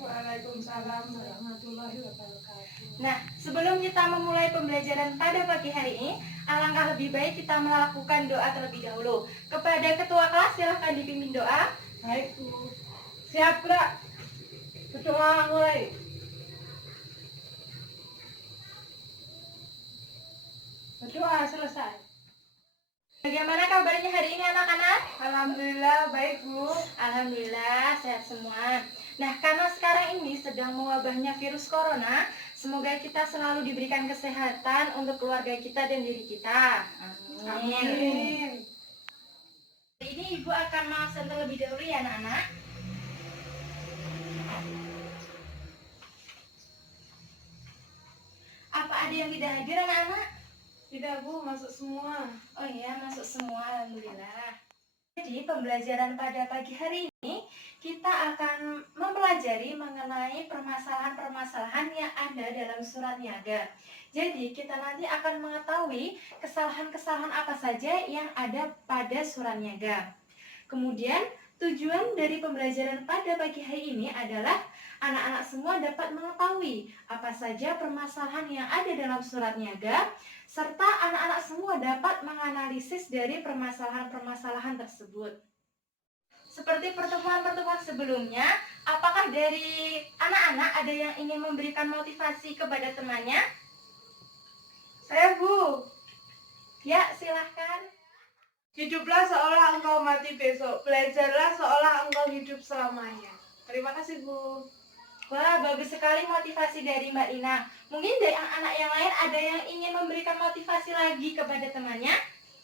Waalaikumsalam warahmatullahi wabarakatuh. Nah, sebelum kita memulai pembelajaran pada pagi hari ini, alangkah lebih baik kita melakukan doa terlebih dahulu. Kepada ketua kelas, silahkan dipimpin doa. Baik, Bu. Siap, Kak? Berdoa mulai. Berdoa selesai. Bagaimana kabarnya hari ini anak-anak? Alhamdulillah baik, Bu. Alhamdulillah sehat semua. Nah, karena sekarang ini sedang mewabahnya virus corona, semoga kita selalu diberikan kesehatan untuk keluarga kita dan diri kita. Amin. Amin. Hari ini Ibu akan mengabsen terlebih dahulu ya anak-anak. Apa ada yang tidak hadir anak-anak? Tidak, Bu, masuk semua. Oh iya, masuk semua, alhamdulillah. Jadi pembelajaran pada pagi hari ini kita akan mempelajari mengenai permasalahan-permasalahan yang ada dalam surat niaga. Jadi kita nanti akan mengetahui kesalahan-kesalahan apa saja yang ada pada surat niaga. Kemudian tujuan dari pembelajaran pada pagi hari ini adalah anak-anak semua dapat mengetahui apa saja permasalahan yang ada dalam surat niaga, serta anak-anak semua dapat menganalisis dari permasalahan-permasalahan tersebut. Seperti pertemuan-pertemuan sebelumnya, apakah dari anak-anak ada yang ingin memberikan motivasi kepada temannya? Saya, Bu. Ya, silahkan. Hiduplah seolah engkau mati besok. Belajarlah seolah engkau hidup selamanya. Terima kasih, Bu. Wah, bagus sekali motivasi dari Mbak Ina. Mungkin dari anak-anak yang lain ada yang ingin memberikan motivasi lagi kepada temannya?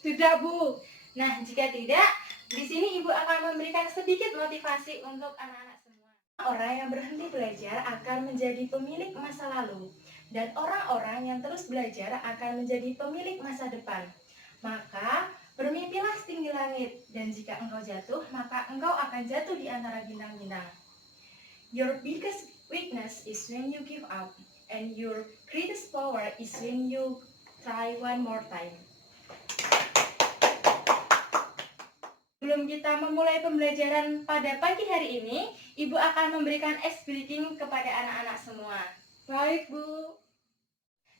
Tidak, Bu. Nah, jika tidak, di sini Ibu akan memberikan sedikit motivasi untuk anak-anak semua. Orang yang berhenti belajar akan menjadi pemilik masa lalu, dan orang-orang yang terus belajar akan menjadi pemilik masa depan. Maka, bermimpilah setinggi langit, dan jika engkau jatuh, maka engkau akan jatuh di antara bintang-bintang. Your biggest weakness is when you give up, and your greatest power is when you try one more time. Sebelum kita memulai pembelajaran pada pagi hari ini, Ibu akan memberikan ice breaking kepada anak-anak semua. Baik, Bu.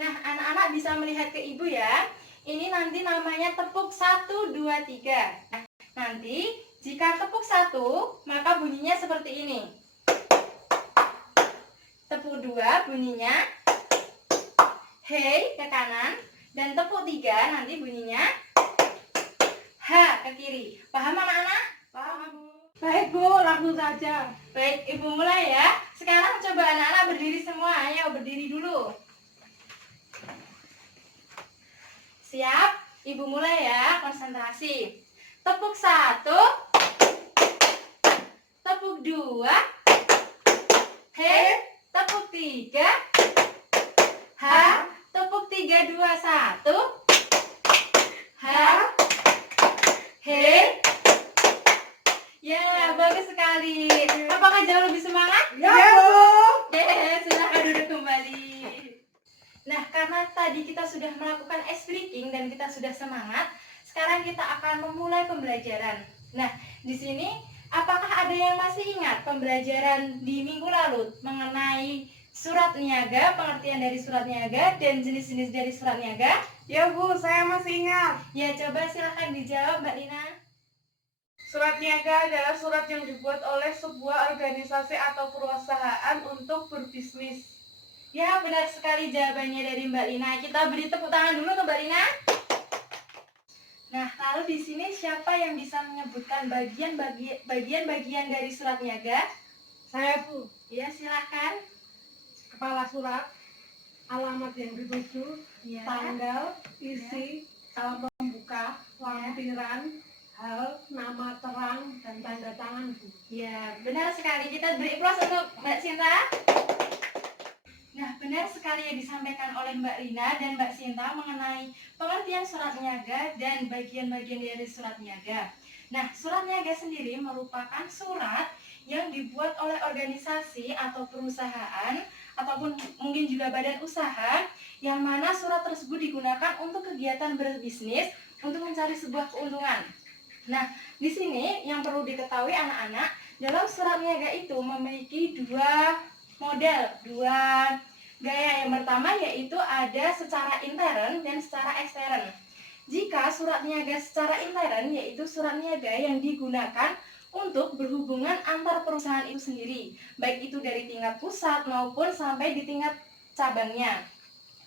Nah, anak-anak bisa melihat ke Ibu ya. Ini nanti namanya tepuk 1, 2, 3. Nanti, jika tepuk 1, maka bunyinya seperti ini. Tepuk 2 bunyinya hey ke kanan, dan tepuk 3 nanti bunyinya ha ke kiri. Paham anak-anak? Paham, Bu. Baik, Bu, langsung saja. Baik, Ibu mulai ya. Sekarang coba anak-anak berdiri semua. Ayo berdiri dulu. Siap? Ibu mulai ya, konsentrasi. Tepuk 1, tepuk 2, hey. Tepuk 3, ha, tepuk 3, 2, 1, ha, he. Ya, bagus sekali. Apakah jauh lebih semangat? Ya, Bu. Silahkan duduk kembali. Nah, karena tadi kita sudah melakukan ice breaking dan kita sudah semangat, sekarang kita akan memulai pembelajaran. Nah, di sini apakah ada yang masih ingat pembelajaran di minggu lalu mengenai surat niaga, pengertian dari surat niaga, dan jenis-jenis dari surat niaga? Ya, Bu, saya masih ingat. Ya, coba silahkan dijawab, Mbak Lina. Surat niaga adalah surat yang dibuat oleh sebuah organisasi atau perusahaan untuk berbisnis. Ya, benar sekali jawabannya dari Mbak Lina. Kita beri tepuk tangan dulu ke Mbak Lina. Nah, lalu di sini siapa yang bisa menyebutkan bagian-bagian dari surat niaga? Saya, Bu. Ya, silahkan. Kepala surat, alamat yang dituju, Ya. tanggal, isi, kalau pembuka, lampiran, hal, nama terang, dan tanda tangan, Bu. Ya, benar sekali. Kita beri aplaus untuk Mbak Sinta. Nah, benar sekali yang disampaikan oleh Mbak Lina dan Mbak Sinta mengenai pengertian surat niaga dan bagian-bagian dari surat niaga. Nah, surat niaga sendiri merupakan surat yang dibuat oleh organisasi atau perusahaan ataupun mungkin juga badan usaha, yang mana surat tersebut digunakan untuk kegiatan berbisnis untuk mencari sebuah keuntungan. Nah, di sini yang perlu diketahui anak-anak, dalam surat niaga itu memiliki dua model, dua gaya. Yang pertama yaitu ada secara intern dan secara ekstern. Jika surat niaga secara intern yaitu surat niaga yang digunakan untuk berhubungan antar perusahaan itu sendiri, baik itu dari tingkat pusat maupun sampai di tingkat cabangnya.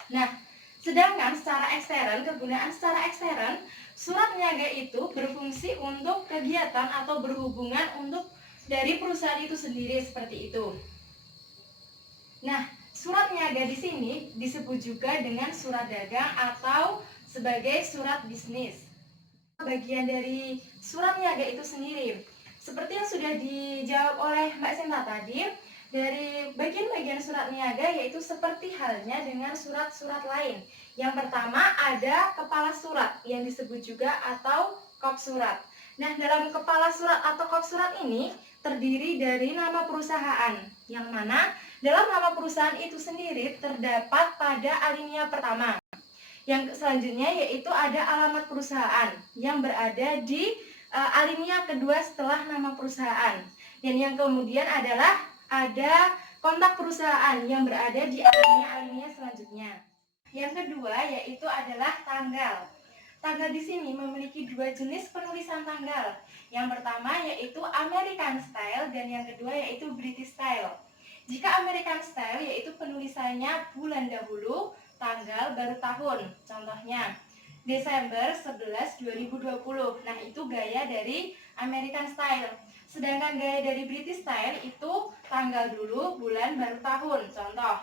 Nah, sedangkan secara ekstern, kegunaan secara ekstern, surat niaga itu berfungsi untuk kegiatan atau berhubungan untuk dari perusahaan itu sendiri seperti itu. Nah, surat niaga di sini disebut juga dengan surat dagang atau sebagai surat bisnis. Bagian dari surat niaga itu sendiri, seperti yang sudah dijawab oleh Mbak Sinta tadi, dari bagian-bagian surat niaga yaitu seperti halnya dengan surat-surat lain. Yang pertama ada kepala surat yang disebut juga atau kop surat. Nah, dalam kepala surat atau kop surat ini terdiri dari nama perusahaan, yang mana dalam nama perusahaan itu sendiri terdapat pada alinea pertama. Yang selanjutnya yaitu ada alamat perusahaan yang berada di alinea kedua setelah nama perusahaan. Dan yang kemudian adalah ada kontak perusahaan yang berada di alinea selanjutnya. Yang kedua yaitu adalah tanggal. Tanggal di sini memiliki dua jenis penulisan tanggal. Yang pertama yaitu American Style dan yang kedua yaitu British Style. Jika American Style yaitu penulisannya bulan dahulu, tanggal baru tahun. Contohnya Desember 11 2020. Nah, itu gaya dari American Style. Sedangkan gaya dari British Style itu tanggal dulu, bulan baru tahun. Contoh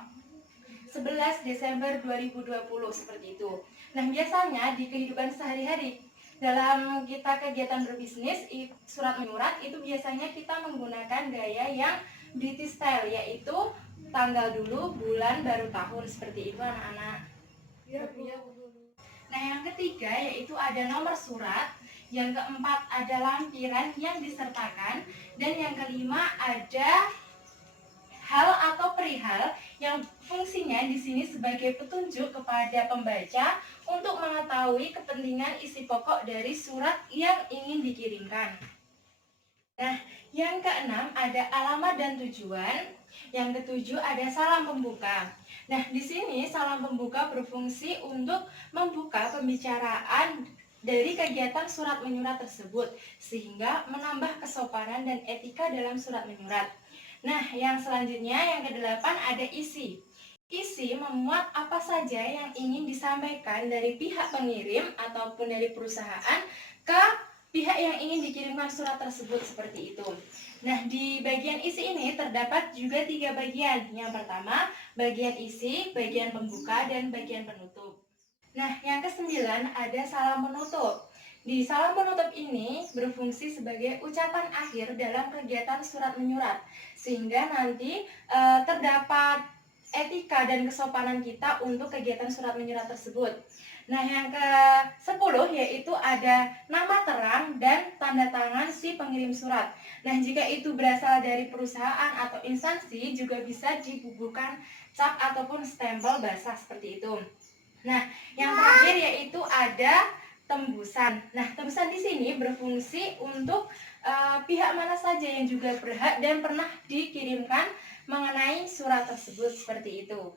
11 Desember 2020 seperti itu. Nah, biasanya di kehidupan sehari-hari dalam kita kegiatan berbisnis, surat menyurat itu biasanya kita menggunakan gaya yang British Style, yaitu tanggal dulu, bulan baru tahun seperti itu anak-anak. Nah, yang ketiga yaitu ada nomor surat, yang keempat ada lampiran yang disertakan, dan yang kelima ada hal atau perihal yang fungsinya di sini sebagai petunjuk kepada pembaca untuk mengetahui kepentingan isi pokok dari surat yang ingin dikirimkan. Nah, yang keenam ada alamat dan tujuan. Yang ketujuh ada salam pembuka. Nah, di sini salam pembuka berfungsi untuk membuka pembicaraan dari kegiatan surat menyurat tersebut sehingga menambah kesopanan dan etika dalam surat menyurat. Nah, yang selanjutnya yang kedelapan ada isi. Isi memuat apa saja yang ingin disampaikan dari pihak pengirim ataupun dari perusahaan ke pihak yang ingin dikirimkan surat tersebut seperti itu. Nah, di bagian isi ini terdapat juga 3 bagian. Yang pertama, bagian isi, bagian pembuka, dan bagian penutup. Nah, yang kesembilan ada salam penutup. Di salam penutup ini berfungsi sebagai ucapan akhir dalam kegiatan surat menyurat, sehingga nanti terdapat etika dan kesopanan kita untuk kegiatan surat menyurat tersebut. Nah, yang ke-10 yaitu ada nama terang dan tanda tangan si pengirim surat. Nah, jika itu berasal dari perusahaan atau instansi juga bisa dibubuhkan cap ataupun stempel basah seperti itu. Nah, yang terakhir yaitu ada tembusan. Nah, tembusan di sini berfungsi untuk pihak mana saja yang juga berhak dan pernah dikirimkan mengenai surat tersebut seperti itu.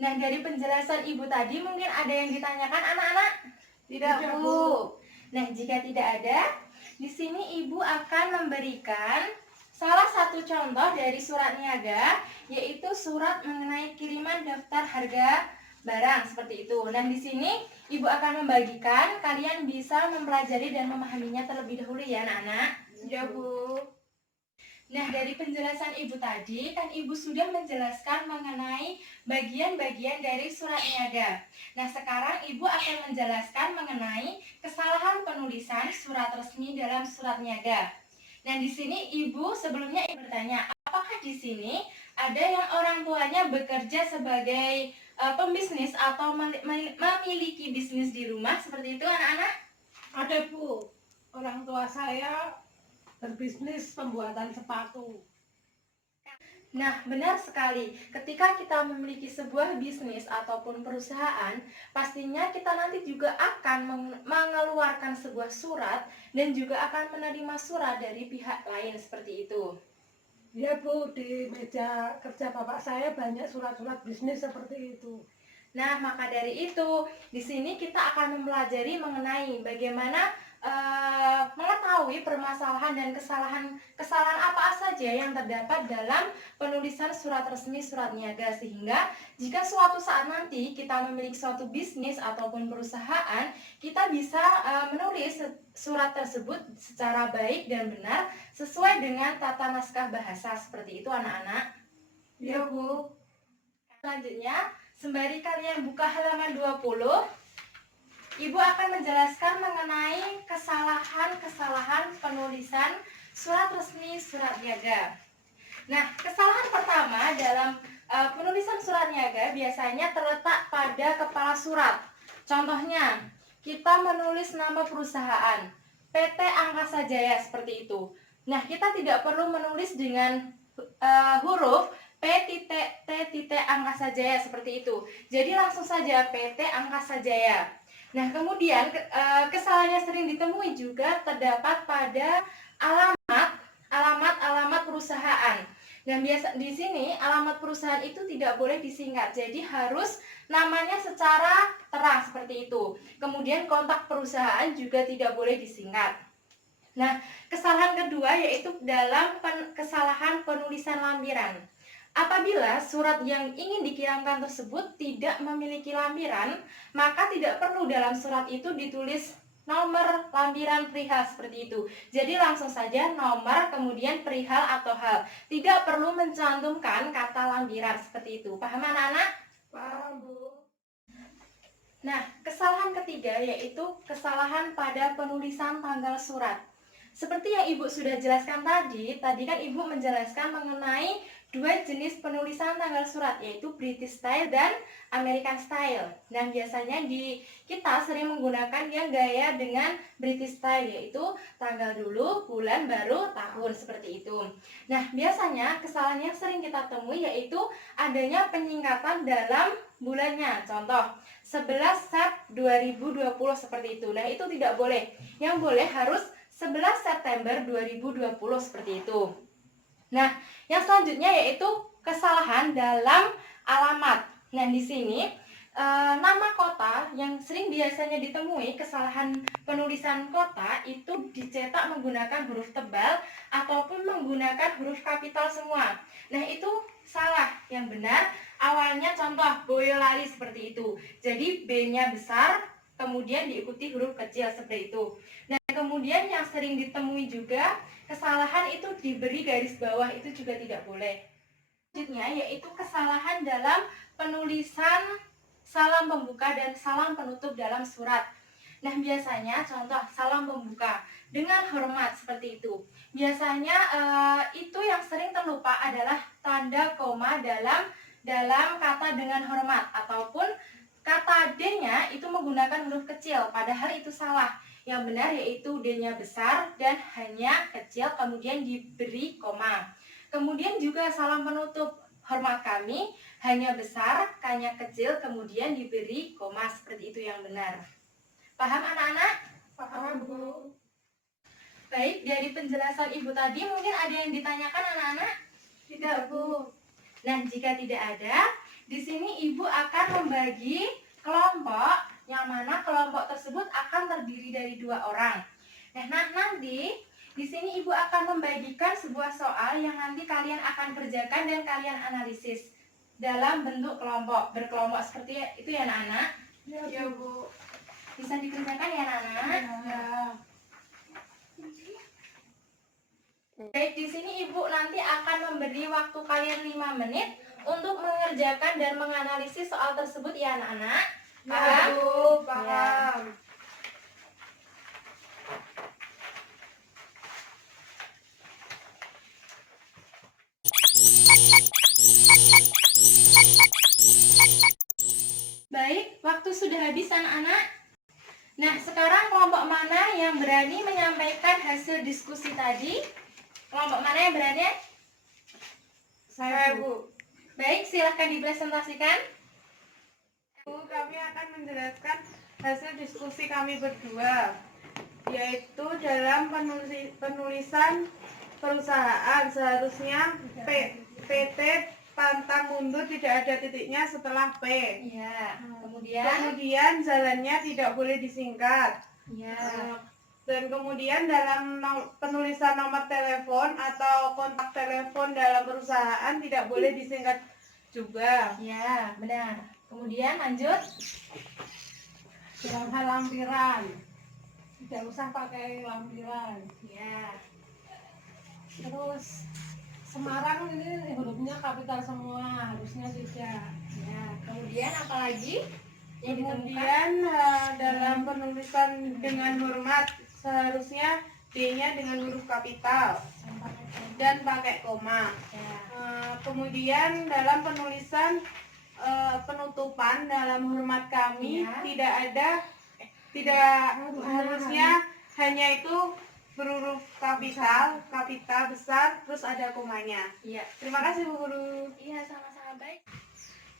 Nah, dari penjelasan Ibu tadi mungkin ada yang ditanyakan anak-anak? Tidak, Bu. Nah, jika tidak ada, di sini Ibu akan memberikan salah satu contoh dari surat niaga, yaitu surat mengenai kiriman daftar harga barang seperti itu. Nah, di sini Ibu akan membagikan, kalian bisa mempelajari dan memahaminya terlebih dahulu ya, anak-anak. Ya, Bu. Nah, dari penjelasan Ibu tadi, kan Ibu sudah menjelaskan mengenai bagian-bagian dari surat niaga. Nah, sekarang Ibu akan menjelaskan mengenai kesalahan penulisan surat resmi dalam surat niaga. Nah, di sini Ibu sebelumnya Ibu bertanya, apakah di sini ada yang orang tuanya bekerja sebagai pembisnis atau memiliki bisnis di rumah seperti itu anak-anak? Ada, Bu. Orang tua saya berbisnis pembuatan sepatu. Nah, benar sekali. Ketika kita memiliki sebuah bisnis ataupun perusahaan, pastinya kita nanti juga akan mengeluarkan sebuah surat dan juga akan menerima surat dari pihak lain seperti itu. Ya Bu, di meja kerja bapak saya banyak surat-surat bisnis seperti itu. Nah, maka dari itu, di sini kita akan mempelajari mengenai bagaimana mengetahui permasalahan dan kesalahan apa saja yang terdapat dalam penulisan surat resmi surat niaga, sehingga jika suatu saat nanti kita memiliki suatu bisnis ataupun perusahaan, kita bisa menulis surat tersebut secara baik dan benar sesuai dengan tata naskah bahasa. Seperti itu anak-anak. Ya Bu. Selanjutnya, sembari kalian buka halaman 20, Ibu akan menjelaskan mengenai kesalahan-kesalahan penulisan surat resmi surat niaga. Nah, kesalahan pertama dalam penulisan surat niaga biasanya terletak pada kepala surat. Contohnya, kita menulis nama perusahaan PT Angkasa Jaya seperti itu. Nah, kita tidak perlu menulis dengan huruf P.T. Angkasa Jaya seperti itu. Jadi langsung saja PT Angkasa Jaya. Nah, kemudian kesalahan yang sering ditemui juga terdapat pada alamat perusahaan. Dan biasa di sini alamat perusahaan itu tidak boleh disingkat. Jadi harus namanya secara terang seperti itu. Kemudian kontak perusahaan juga tidak boleh disingkat. Nah, kesalahan kedua yaitu dalam kesalahan penulisan lampiran. Apabila surat yang ingin dikirimkan tersebut tidak memiliki lampiran, maka tidak perlu dalam surat itu ditulis nomor lampiran perihal seperti itu. Jadi langsung saja nomor kemudian perihal atau hal. Tidak perlu mencantumkan kata lampiran seperti itu. Paham anak-anak? Paham Bu. Nah, kesalahan ketiga yaitu kesalahan pada penulisan tanggal surat. Seperti yang Ibu sudah jelaskan tadi kan Ibu menjelaskan mengenai dua jenis penulisan tanggal surat, yaitu British Style dan American Style. Dan biasanya kita sering menggunakan yang gaya dengan British Style, yaitu tanggal dulu, bulan, baru, tahun, seperti itu. Nah, biasanya kesalahan yang sering kita temui yaitu adanya penyingkatan dalam bulannya. Contoh, 11 Sep 2020 seperti itu. Nah, itu tidak boleh. Yang boleh harus 11 September 2020 seperti itu. Nah, yang selanjutnya yaitu kesalahan dalam alamat. Nah, di sini nama kota yang sering biasanya ditemui kesalahan penulisan kota itu dicetak menggunakan huruf tebal ataupun menggunakan huruf kapital semua. Nah, itu salah. Yang benar awalnya contoh Boyolali seperti itu. Jadi B-nya besar, kemudian diikuti huruf kecil seperti itu. Nah, kemudian yang sering ditemui juga kesalahan itu diberi garis bawah, itu juga tidak boleh. Selanjutnya yaitu kesalahan dalam penulisan salam pembuka dan salam penutup dalam surat. Nah, biasanya contoh salam pembuka dengan hormat seperti itu. Biasanya itu yang sering terlupa adalah tanda koma dalam kata dengan hormat, ataupun kata D-nya itu menggunakan huruf kecil, padahal itu salah. Yang benar yaitu D-nya besar dan hanya kecil, kemudian diberi koma. Kemudian juga salam penutup, hormat kami, hanya besar, K-nya kecil, kemudian diberi koma, seperti itu yang benar. Paham anak-anak? Paham Bu. Baik, dari penjelasan Ibu tadi mungkin ada yang ditanyakan anak-anak? Tidak Bu. Nah, jika tidak ada, di sini Ibu akan membagi kelompok, yang mana kelompok tersebut akan terdiri dari 2 orang. Nah, nanti di sini Ibu akan membagikan sebuah soal yang nanti kalian akan kerjakan dan kalian analisis dalam bentuk kelompok, berkelompok seperti itu ya anak-anak. Ya Bu. Bisa dikerjakan ya anak-anak? Ya. Baik, di sini Ibu nanti akan memberi waktu kalian 5 menit untuk mengerjakan dan menganalisis soal tersebut ya anak-anak. Ya Paham? Bu, paham. Baik, waktu sudah habis anak-anak. Nah, sekarang kelompok mana yang berani menyampaikan hasil diskusi tadi? Kelompok mana yang berani? Saya Bu. Baik, silahkan dipresentasikan. Bu, kami akan menjelaskan hasil diskusi kami berdua, yaitu dalam penulisan perusahaan seharusnya PT pantang mundur tidak ada titiknya setelah P. Ya. Kemudian Kemudian jalannya tidak boleh disingkat. ya. Dan kemudian dalam penulisan nomor telepon atau kontak telepon dalam perusahaan tidak boleh disingkat juga. Ya, benar. Kemudian lanjut. Dalam hal lampiran tidak usah pakai lampiran. Ya. Terus Semarang ini hurufnya kapital semua, harusnya tidak. Ya. Kemudian apa lagi yang ditemukan? Kemudian dalam penulisan dengan hormat seharusnya D-nya dengan huruf kapital dan pakai koma. Ya. Kemudian dalam penulisan penutupan dalam hormat kami Ya. tidak harusnya hanya itu berhuruf kapital besar terus ada komanya. Iya. Terima kasih Bu Guru. Iya, sama-sama.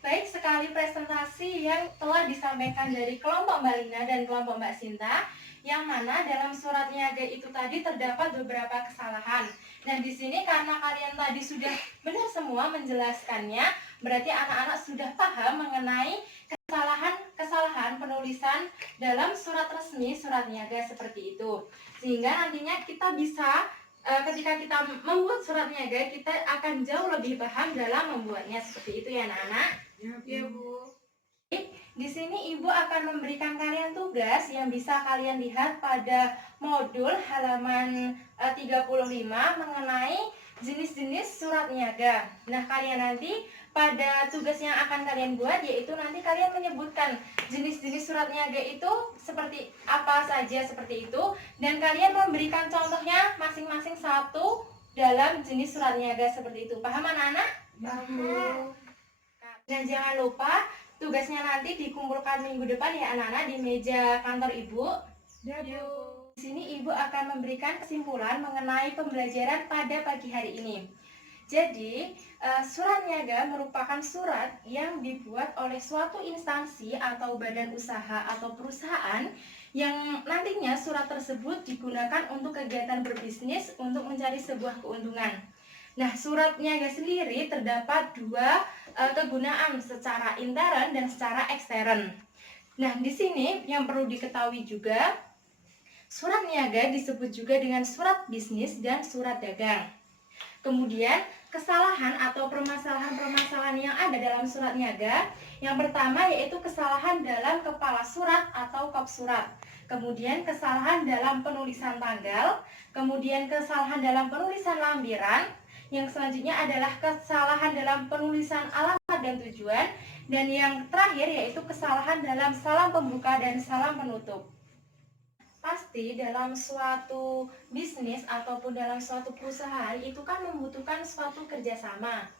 Baik sekali presentasi yang telah disampaikan dari kelompok Mbak Lina dan kelompok Mbak Sinta, yang mana dalam surat niaga itu tadi terdapat beberapa kesalahan. Dan di sini karena kalian tadi sudah benar semua menjelaskannya, berarti anak-anak sudah paham mengenai kesalahan penulisan dalam surat resmi surat niaga seperti itu. Sehingga nantinya kita bisa ketika kita membuat surat niaga, kita akan jauh lebih paham dalam membuatnya seperti itu ya anak-anak. Ya Bu. Di sini Ibu akan memberikan kalian tugas yang bisa kalian lihat pada modul halaman 35 mengenai jenis-jenis surat niaga. Nah, kalian nanti pada tugas yang akan kalian buat yaitu nanti kalian menyebutkan jenis-jenis surat niaga itu seperti apa saja seperti itu, dan kalian memberikan contohnya masing-masing satu dalam jenis surat niaga seperti itu. Paham anak-anak? Paham. Dan jangan lupa tugasnya nanti dikumpulkan minggu depan ya anak-anak di meja kantor Ibu. Ya Bu. Di sini Ibu akan memberikan kesimpulan mengenai pembelajaran pada pagi hari ini. Jadi, surat niaga merupakan surat yang dibuat oleh suatu instansi atau badan usaha atau perusahaan yang nantinya surat tersebut digunakan untuk kegiatan berbisnis untuk mencari sebuah keuntungan. Nah, surat niaga sendiri terdapat dua kegunaan, secara intern dan secara ekstern. Nah, di sini yang perlu diketahui juga, surat niaga disebut juga dengan surat bisnis dan surat dagang. Kemudian, kesalahan atau permasalahan-permasalahan yang ada dalam surat niaga, yang pertama yaitu kesalahan dalam kepala surat atau kop surat. Kemudian kesalahan dalam penulisan tanggal, kemudian kesalahan dalam penulisan lampiran, yang selanjutnya adalah kesalahan dalam penulisan alamat dan tujuan, dan yang terakhir yaitu kesalahan dalam salam pembuka dan salam penutup. Pasti dalam suatu bisnis ataupun dalam suatu perusahaan itu kan membutuhkan suatu kerjasama.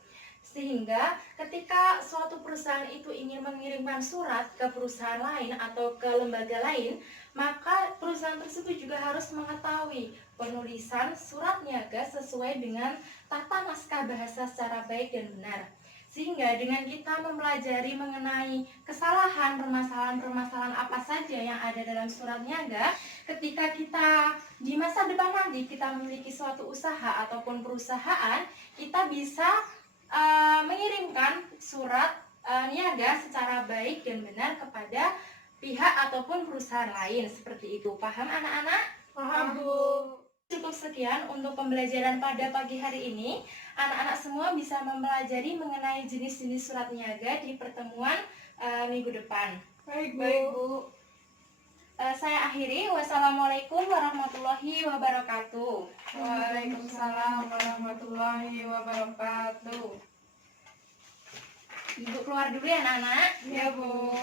Sehingga ketika suatu perusahaan itu ingin mengirimkan surat ke perusahaan lain atau ke lembaga lain, maka perusahaan tersebut juga harus mengetahui penulisan surat niaga sesuai dengan tata naskah bahasa secara baik dan benar. Sehingga dengan kita mempelajari mengenai kesalahan, permasalahan-permasalahan apa saja yang ada dalam surat niaga, ketika kita di masa depan nanti kita memiliki suatu usaha ataupun perusahaan, kita bisa mengirimkan surat niaga secara baik dan benar kepada pihak ataupun perusahaan lain seperti itu. Paham anak-anak? Paham Bu. Cukup sekian untuk pembelajaran pada pagi hari ini. Anak-anak semua bisa mempelajari mengenai jenis-jenis surat niaga di pertemuan minggu depan. Baik Bu. Saya akhiri. Wassalamualaikum warahmatullahi wabarakatuh. Waalaikumsalam warahmatullahi wabarakatuh. Ibu keluar dulu ya anak-anak. Ya Bu.